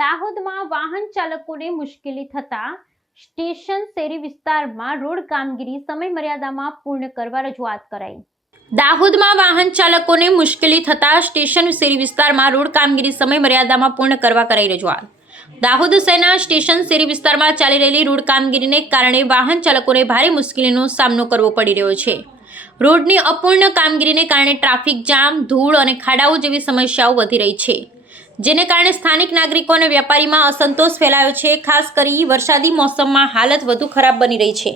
દાહોદમાં વાહન ચાલકોને મુશ્કેલી થતા સ્ટેશન શેરી વિસ્તારમાં રોડ કામગીરી સમય મર્યાદામાં પૂર્ણ કરવા રજૂઆત કરાઈ. દાહોદમાં વાહન ચાલકોને મુશ્કેલી થતા સ્ટેશન શેરી વિસ્તારમાં રોડ કામગીરી સમય મર્યાદામાં પૂર્ણ કરવા કરાઈ રજૂઆત. દાહોદ શહેરના સ્ટેશન શેરી વિસ્તારમાં ચાલી રહેલી રોડ કામગીરીને કારણે વાહન ચાલકોને ભારે મુશ્કેલીનો સામનો કરવો પડી રહ્યો છે. રોડની અપૂર્ણ કામગીરીને કારણે ટ્રાફિક જામ, ધૂળ અને ખાડાઓ જેવી સમસ્યાઓ વધી રહી છે. જેને કારણે સ્થાનિક નાગરિકો અને વેપારીમાં અસંતોષ ફેલાયો છે. ખાસ કરી વરસાદી મોસમમાં હાલત વધુ ખરાબ બની રહી છે.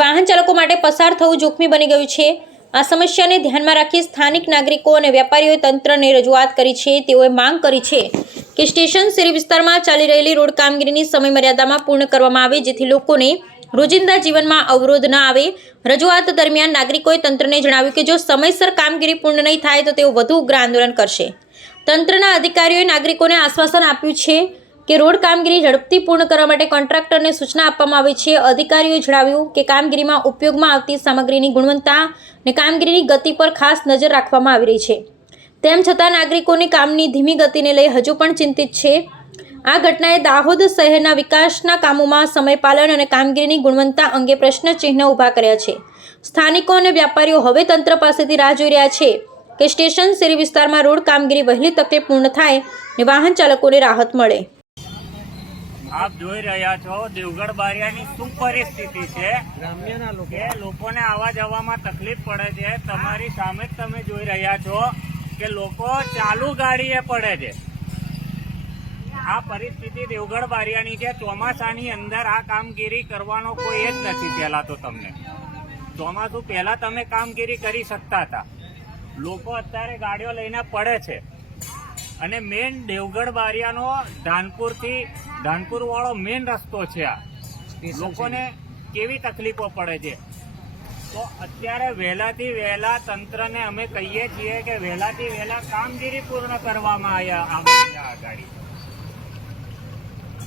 વાહન ચાલકો માટે પસાર થવું જોખમી બની ગયું છે. આ સમસ્યાને ધ્યાનમાં રાખી સ્થાનિક નાગરિકો અને વેપારીઓએ તંત્રને રજૂઆત કરી છે. તેઓએ માંગ કરી છે કે સ્ટેશન શેરી વિસ્તારમાં ચાલી રહેલી રોડ કામગીરીની સમય મર્યાદામાં પૂર્ણ કરવામાં આવે, જેથી લોકોને રોજિંદા જીવનમાં અવરોધ ન આવે. રજૂઆત દરમિયાન નાગરિકોએ તંત્રને જણાવ્યું કે જો સમયસર કામગીરી પૂર્ણ નહીં થાય, તો તેઓ વધુ ઉગ્ર આંદોલન કરશે. તંત્રના અધિકારીઓએ નાગરિકોને આશ્વાસન આપ્યું છે કે રોડ કામગીરી ઝડપથી પૂર્ણ કરવા માટે કોન્ટ્રાક્ટરને સૂચના આપવામાં આવી છે. અધિકારીઓએ જણાવ્યું કે કામગીરીમાં ઉપયોગમાં આવતી સામગ્રીની ગુણવત્તા અને કામગીરીની ગતિ પર ખાસ નજર રાખવામાં આવી રહી છે. તેમ છતાં નાગરિકોની કામની ધીમી ગતિને લઈ હજુ પણ ચિંતિત છે. આ ઘટનાએ દાહોદ શહેરના વિકાસના કામોમાં સમયપાલન અને કામગીરીની ગુણવત્તા અંગે પ્રશ્નચિહ્ન ઊભા કર્યા છે. સ્થાનિકો અને વ્યાપારીઓ હવે તંત્ર પાસેથી રાહ જોઈ રહ્યા છે. કે સ્ટેશન શેરી વિસ્તારમાં રોડ કામગીરી વહેલી તકે પૂર્ણ થાય ને વાહન ચાલકોને રાહત મળે. આપ જોઈ રહ્યા છો દેવગઢ બારિયાની શું પરિસ્થિતિ છે કે લોકોને આવવા જવામાં તકલીફ પડે છે. તમારી સામે જ તમે જોઈ રહ્યા છો કે લોકો ચાલુ ગાડીએ પડે છે. આ પરિસ્થિતિ દેવગઢ બારિયાની છે. ચોમાસાની અંદર આ કામગીરી કરવાનો કોઈ એ જ નથી પહેલા તો તમને. ચોમાસું પહેલા તમે કામગીરી કરી શકતા હતા. લોકો અત્યારે ગાડીઓ લઈને પડે છે. અને મેન દેવગઢ બારિયાનો ધાનપુરથી ધાનપુર વાળો મેન રસ્તો છે આ. લોકોને કેવી તકલીફો પડે છે? તો અત્યારે વહેલાથી વહેલા તંત્રને અમે કહીએ છીએ કે વહેલાથી વહેલા કામગીરી પૂર્ણ કરવામાં આવ્યા આ ગાડી.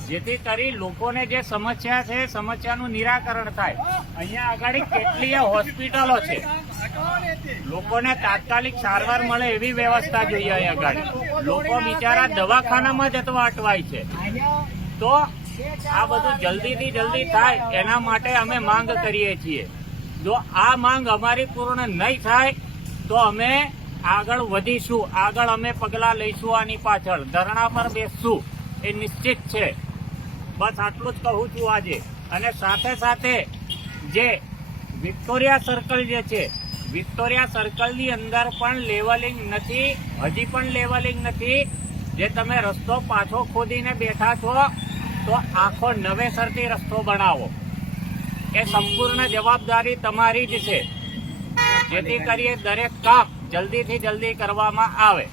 જેથી કરી લોકોને જે સમસ્યા છે, સમસ્યાનું નિરાકરણ થાય. અહીંયા આગળ કેટલીય હોસ્પિટલો છે. લોકોને તાત્કાલિક સારવાર મળે એવી વ્યવસ્થા જોઈએ અહીંયા આગળ. લોકો બિચારા દવાખાનામાં જતો અટવાય છે. તો આ બધું જલ્દીથી જલ્દી થાય, એના માટે અમે માંગ કરીએ છીએ. જો આ માંગ અમારી પૂર્ણ નહીં થાય, તો અમે આગળ વધીશું. આગળ અમે પગલાં લઈશું આની પાછળ. ધરણા પર બેસશું. એ નિશ્ચિત છે. બસ આટલું જ કહું છું આજે. અને સાથે સાથે જે વિક્ટોરિયા સર્કલ જે છે વિક્ટોરિયા સર્કલની અંદર પણ લેવલિંગ નથી હજી પણ લેવલિંગ નથી. જે તમે રસ્તો પાછો ખોદીને બેઠા છો તો આખો નવેસરથી રસ્તો બનાવો. એ સંપૂર્ણ જવાબદારી તમારી જ છે. જેથી કરીએ દરેક કામ જલ્દીથી જલ્દી કરવામાં આવે.